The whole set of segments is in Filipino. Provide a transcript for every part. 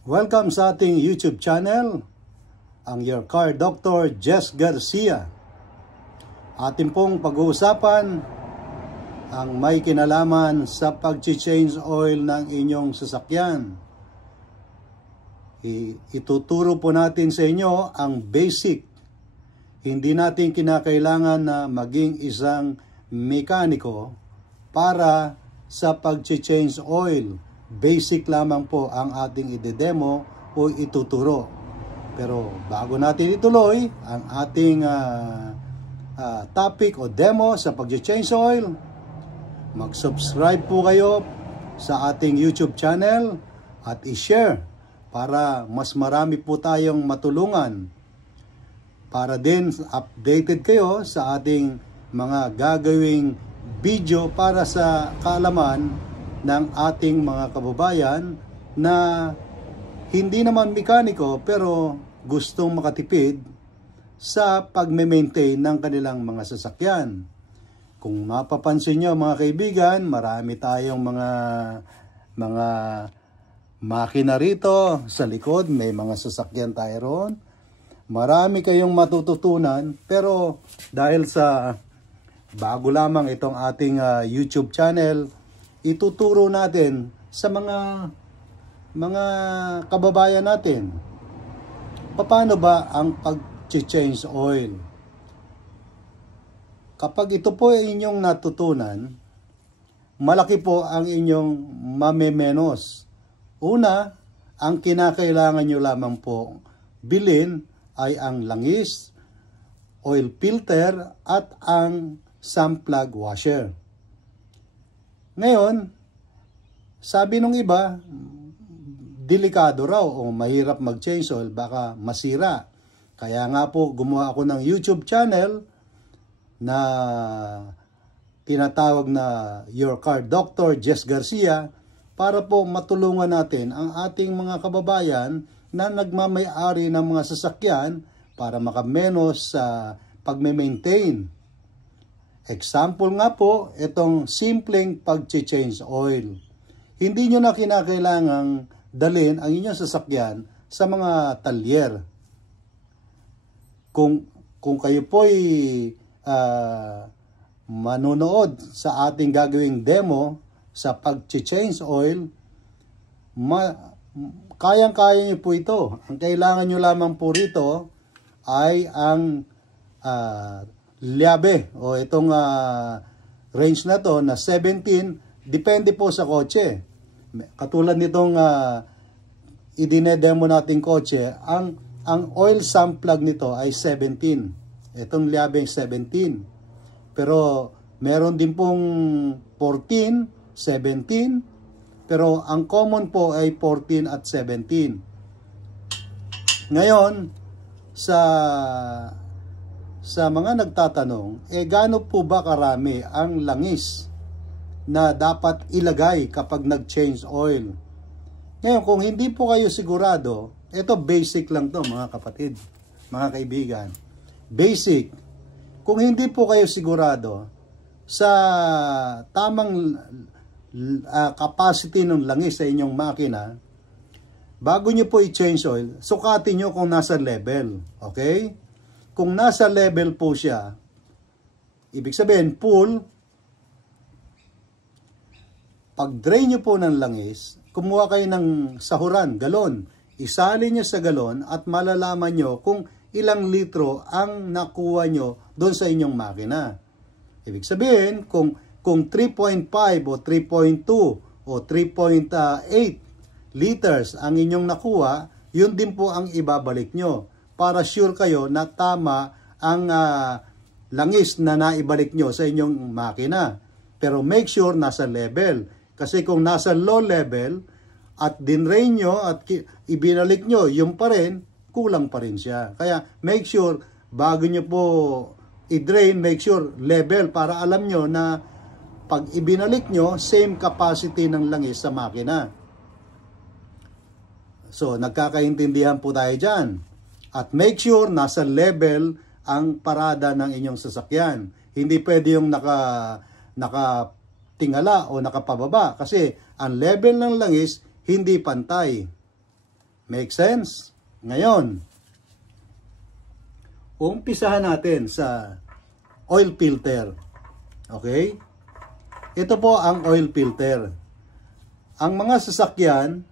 Welcome sa ating YouTube channel, ang Your Car Dr. Jess Garcia. Atin pong pag-uusapan ang may kinalaman sa pag-change oil ng inyong sasakyan. Ituturo po natin sa inyo ang basic. Hindi natin kinakailangan na maging isang mekaniko para sa pag-change oil. Basic lamang po ang ating idedemo o ituturo. Pero bago natin ituloy ang ating topic o demo sa pag-change oil, mag-subscribe po kayo sa ating YouTube channel at i-share para mas marami po tayong matulungan. Para din updated kayo sa ating mga gagawing video para sa kaalaman ng ating mga kababayan na hindi naman mekaniko pero gustong makatipid sa pagme-maintain ng kanilang mga sasakyan. Kung mapapansin nyo mga kaibigan, marami tayong mga makina rito sa likod, may mga sasakyan tayo roon. Marami kayong matututunan, pero dahil sa bago lamang itong ating YouTube channel, ituturo natin sa mga kababayan natin paano ba ang pag-change oil. Kapag ito po ay inyong natutunan, malaki po ang inyong mamemenos. Una, ang kinakailangan nyo lamang po bilhin ay ang langis, oil filter at ang sump plug washer. Ngayon, sabi nung iba, delikado raw o mahirap mag-change oil, baka masira. Kaya nga po gumawa ako ng YouTube channel na tinatawag na Your Car Dr. Jess Garcia para po matulungan natin ang ating mga kababayan na nagmamay-ari ng mga sasakyan para makamenos sa pagme-maintain. Example nga po, itong simpleng pag-change oil. Hindi nyo na kinakailangang dalhin ang inyong sasakyan sa mga talyer. Kung kayo po'y manonood sa ating gagawing demo sa pag-change oil, kayang-kaya nyo po ito. Ang kailangan nyo lamang po rito ay ang liabe o itong range na to na 17, depende po sa kotse. Katulad nitong idinedemo nating kotse, ang oil sump plug nito ay 17. Itong liabe 17. Pero meron din pong 14, 17, pero ang common po ay 14 at 17. Ngayon, sa mga nagtatanong, gaano po ba karami ang langis na dapat ilagay kapag nag-change oil? Ngayon, kung hindi po kayo sigurado, ito basic lang to mga kapatid, mga kaibigan. Basic. Kung hindi po kayo sigurado sa tamang capacity ng langis sa inyong makina, bago nyo po i-change oil, sukatin nyo kung nasa level. Okay? Kung nasa level po siya, ibig sabihin, full, pag-drain nyo po ng langis, kumuha kayo ng sahuran, galon, isali nyo sa galon at malalaman nyo kung ilang litro ang nakuha nyo doon sa inyong makina. Ibig sabihin, kung 3.5 o 3.2 o 3.8 liters ang inyong nakuha, yun din po ang ibabalik nyo para sure kayo na tama ang langis na naibalik nyo sa inyong makina. Pero make sure nasa level. Kasi kung nasa low level at dinrain nyo at ibinalik nyo, yung pa rin, kulang pa rin siya. Kaya make sure, bago nyo po i-drain, make sure level para alam nyo na pag ibinalik nyo, same capacity ng langis sa makina. So, nagkakaintindihan po tayo dyan. At make sure nasa level ang parada ng inyong sasakyan. Hindi pwede yung nakatingala o nakapababa kasi ang level ng langis hindi pantay. Make sense? Ngayon, umpisahan natin sa oil filter. Okay? Ito po ang oil filter. Ang mga sasakyan,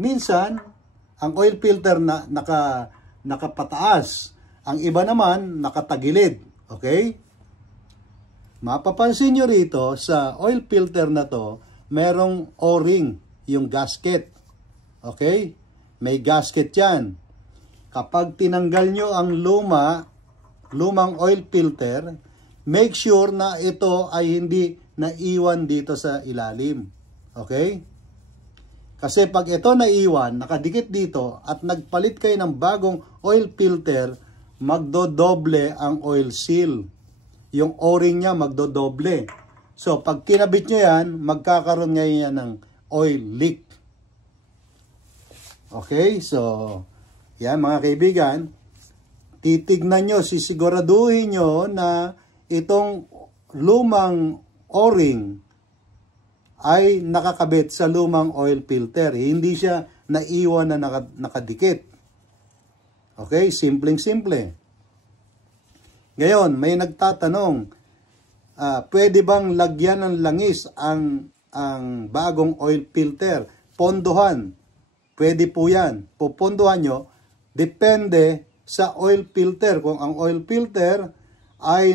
minsan, ang oil filter na nakapataas. Ang iba naman, nakatagilid. Okay? Mapapansin nyo rito, sa oil filter na to, merong O-ring, yung gasket. Okay? May gasket yan. Kapag tinanggal nyo ang lumang oil filter, make sure na ito ay hindi naiwan dito sa ilalim. Okay? Kasi pag ito naiwan, nakadikit dito, at nagpalit kayo ng bagong oil filter, magdodoble ang oil seal. Yung O-ring niya magdodoble. So, pag kinabit nyo yan, magkakaroon ngayon yan ng oil leak. Okay? So, yan mga kaibigan, titignan nyo, sisiguraduhin nyo na itong lumang O-ring ay nakakabit sa lumang oil filter. Hindi siya naiwan na nakadikit. Okay? Simpleng-simple. Ngayon, may nagtatanong, pwede bang lagyan ng langis ang bagong oil filter? Pondohan. Pwede po yan. Pupondohan nyo. Depende sa oil filter. Kung ang oil filter ay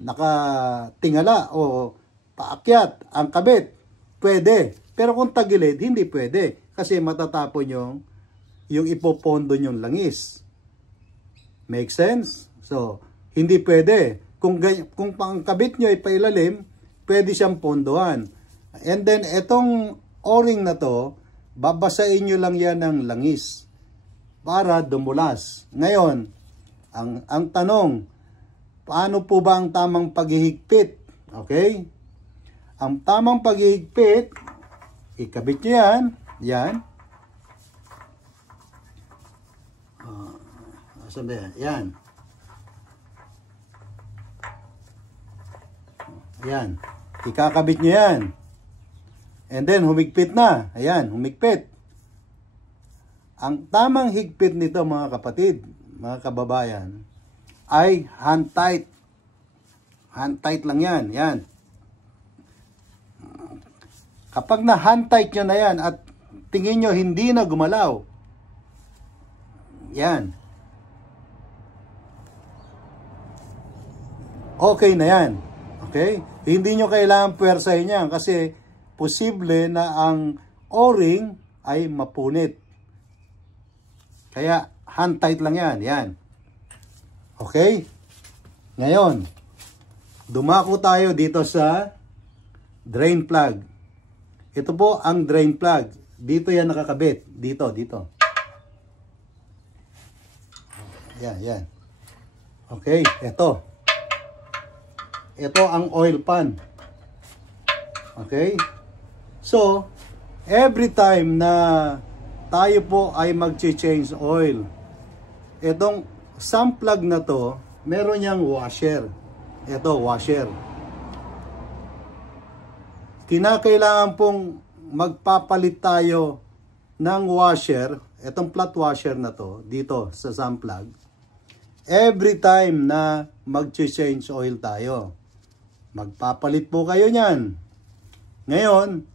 nakatingala o paakyat ang kabit, pwede. Pero kung tagilid, hindi pwede. Kasi matatapon yung ipopondo yung langis. Make sense? So, hindi pwede. Kung pangkabit nyo ay pailalim, pwede siyang pondohan. And then, etong O-ring na to, babasain nyo lang yan ng langis para dumulas. Ngayon, ang tanong, paano po ba ang tamang paghihigpit? Okay? Ang tamang paghihigpit, ikabit nyo yan. Yan. Saan ba yan? Yan. Ayan. Ikakabit nyo yan. And then, humigpit na. Ayan, humigpit. Ang tamang higpit nito, mga kapatid, mga kababayan, ay hand tight. Hand tight lang yan. Yan. Kapag na hand tight nyo na yan at tingin nyo hindi na gumalaw, yan. Okay na yan. Okay? Hindi nyo kailangan puwersahin yan kasi posible na ang O-ring ay mapunit. Kaya hand tight lang yan. Yan. Okay? Ngayon, dumako tayo dito sa drain plug. Ito po ang drain plug. Dito yan nakakabit. Dito. Yan. Okay, ito. Ito ang oil pan. Okay? So, every time na tayo po ay mag-change oil, itong sump plug na to, meron niyang washer. Ito, washer. Kinakailangan pong magpapalit tayo ng washer, itong flat washer na to, dito sa sump plug, every time na mag-change oil tayo. Magpapalit po kayo niyan. Ngayon,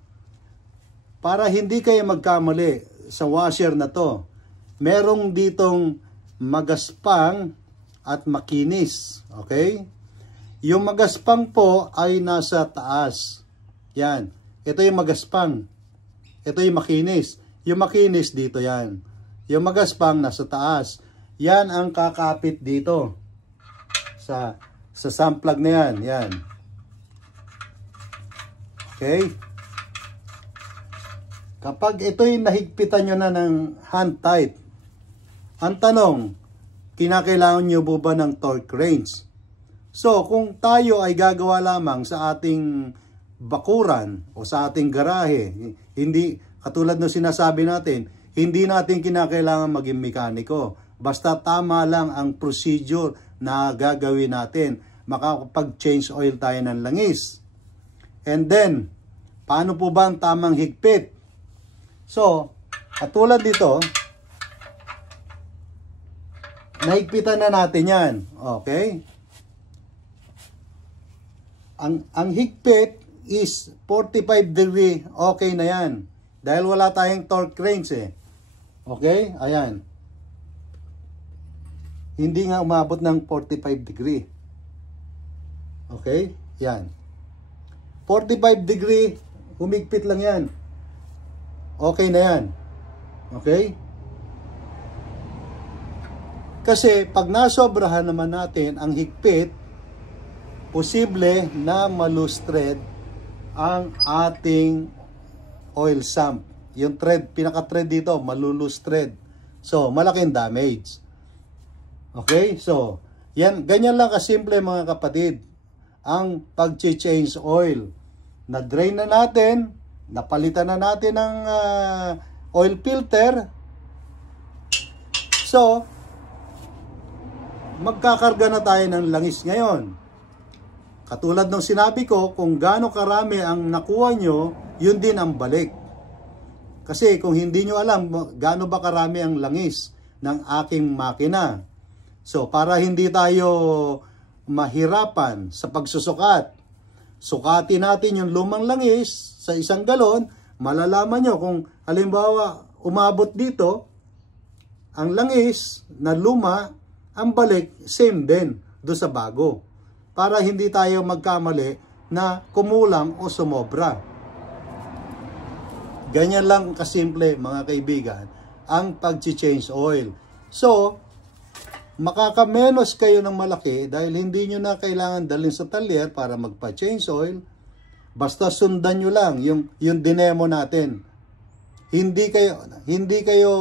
para hindi kayo magkamali sa washer na to, merong ditong magaspang at makinis. Okay? Yung magaspang po ay nasa taas. Yan. Ito yung magaspang. Ito yung makinis. Yung makinis dito yan. Yung magaspang nasa taas. Yan ang kakapit dito. Sa sump plug na yan. Yan. Okay? Kapag ito'y nahigpitan nyo na ng hand tight, ang tanong, kinakailangan nyo po ba ng torque wrench? So, kung tayo ay gagawa lamang sa ating bakuran o sa ating garahe, hindi, katulad ng sinasabi natin, hindi natin kinakailangan maging mekaniko. Basta tama lang ang procedure na gagawin natin. Makakapag-change oil tayo ng langis. And then, paano po ba ang tamang higpit? So, katulad dito, naigpitan na natin yan. Okay? Ang higpit is 45 degree. Okay na yan. Dahil wala tayong torque wrench eh. Okay? Ayan. Hindi nga umabot ng 45 degree. Okay? Yan. 45 degree, humigpit lang yan. Okay na yan. Okay? Kasi pag nasobrahan naman natin ang higpit, posible na ma-loose thread ang ating oil sump. Yung thread, pinaka-thread dito, malulose thread. So, malaking damage. Okay? So, yan, ganyan lang kasimple mga kapatid. Ang pag-change oil. Na-drain na natin, napalitan na natin ng oil filter. So, magkakarga na tayo ng langis ngayon. Katulad ng sinabi ko, kung gaano karami ang nakuha nyo, yun din ang balik. Kasi kung hindi nyo alam gaano ba karami ang langis ng aking makina. So, para hindi tayo mahirapan sa pagsusukat, sukatin natin yung lumang langis sa 1 galon, malalaman nyo kung halimbawa umabot dito, ang langis na luma, ang balik, same din doon sa bago. Para hindi tayo magkamali na kumulang o sumobra. Ganyan lang kasimple mga kaibigan ang pag-change oil. So, makakamenos kayo ng malaki dahil hindi nyo na kailangan dalhin sa talyer para magpa-change oil. Basta sundan nyo lang yung dinemo natin. Hindi kayo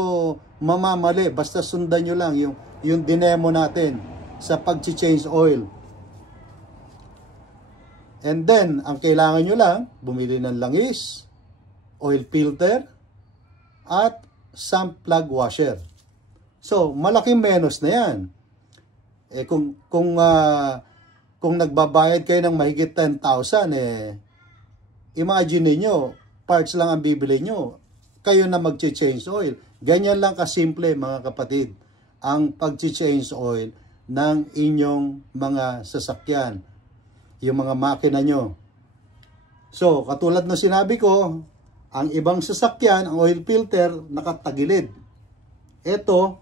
mamamali, basta sundan nyo lang yung dinemo natin sa pag-change oil. And then, ang kailangan nyo lang, bumili ng langis, oil filter, at sump plug washer. So, malaking menos na yan. Eh, kung nagbabayad kayo ng mahigit 10,000, imagine niyo parts lang ang bibili nyo. Kayo na mag-change oil. Ganyan lang kasimple, mga kapatid, ang pag-change oil ng inyong mga sasakyan. Yung mga makina nyo. So, katulad ng sinabi ko, ang ibang sasakyan, ang oil filter, nakatagilid. Ito,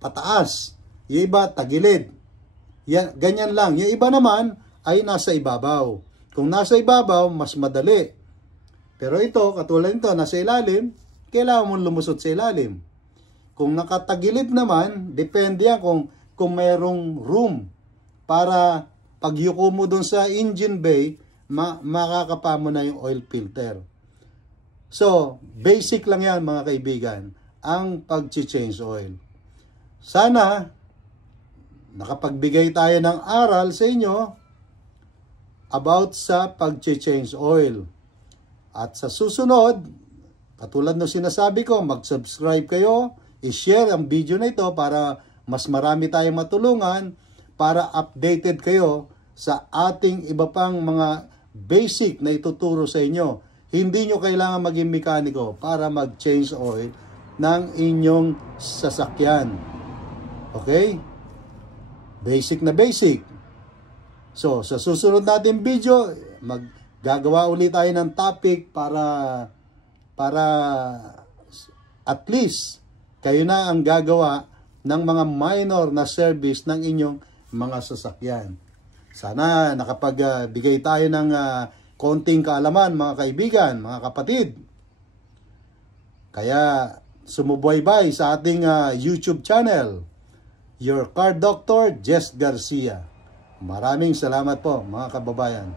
pataas. Yung iba, tagilid. Yan, ganyan lang. Yung iba naman, ay nasa ibabaw. Kung nasa ibabaw, mas madali. Pero ito, katulad nito, nasa ilalim, kailangan mong lumusot sa ilalim. Kung nakatagilid naman, depende yan kung mayroong room para pag yuko mo dun sa engine bay, makakapa mo na yung oil filter. So, basic lang yan mga kaibigan, ang pag-change oil. Sana, nakapagbigay tayo ng aral sa inyo about sa pag-change oil. At sa susunod, katulad ng sinasabi ko, mag-subscribe kayo, i-share ang video na ito para mas marami tayong matulungan, para updated kayo sa ating iba pang mga basic na ituturo sa inyo. Hindi nyo kailangan maging mekaniko para mag-change oil ng inyong sasakyan. Okay? Basic na basic. So, sa susunod natin video, gagawa ulit tayo ng topic para at least kayo na ang gagawa ng mga minor na service ng inyong mga sasakyan. Sana nakapagbigay tayo ng konting kaalaman mga kaibigan, mga kapatid. Kaya sumubaybay sa ating YouTube channel, Your Car Doctor, Jess Garcia. Maraming salamat po mga kababayan.